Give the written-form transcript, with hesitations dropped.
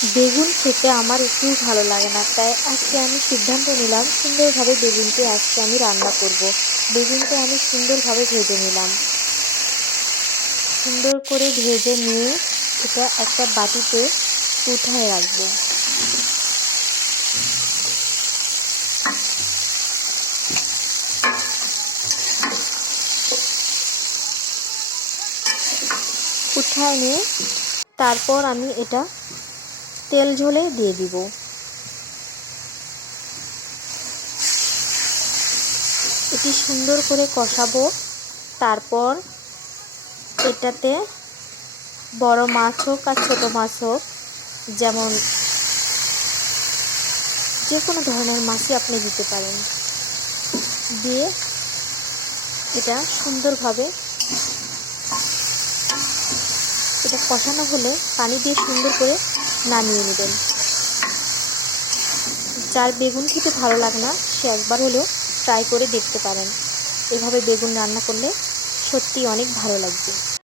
বেগুন খেতে আমার একটুও ভালো লাগে না, তাই আজকে আমি সিদ্ধান্ত নিলাম সুন্দরভাবে বেগুনকে আজকে আমি রান্না করব। বেগুনকে আমি সুন্দরভাবে ভেজে নিলাম। সুন্দর করে ভেজে নিয়ে এটা একটা বাটিতে উঠায় রাখবো। উঠায় নিয়ে তারপর আমি এটা তেল ঝোলে দিয়ে দিব। এটি সুন্দর করে কষাবো। তারপর এটাতে বড় মাছ হোক আর ছোট মাছ হোক, যেমন যে কোনো ধরনের মাছই আপনি দিতে পারেন, দিয়ে এটা সুন্দরভাবে এটা কষানো হলে পানি দিয়ে সুন্দর করে নামিয়ে নেবেন। যার বেগুন খেতে ভালো লাগে না সে একবার হলেও ট্রাই করে দেখতে পারেন। এভাবে বেগুন রান্না করলে সত্যি অনেক ভালো লাগবে।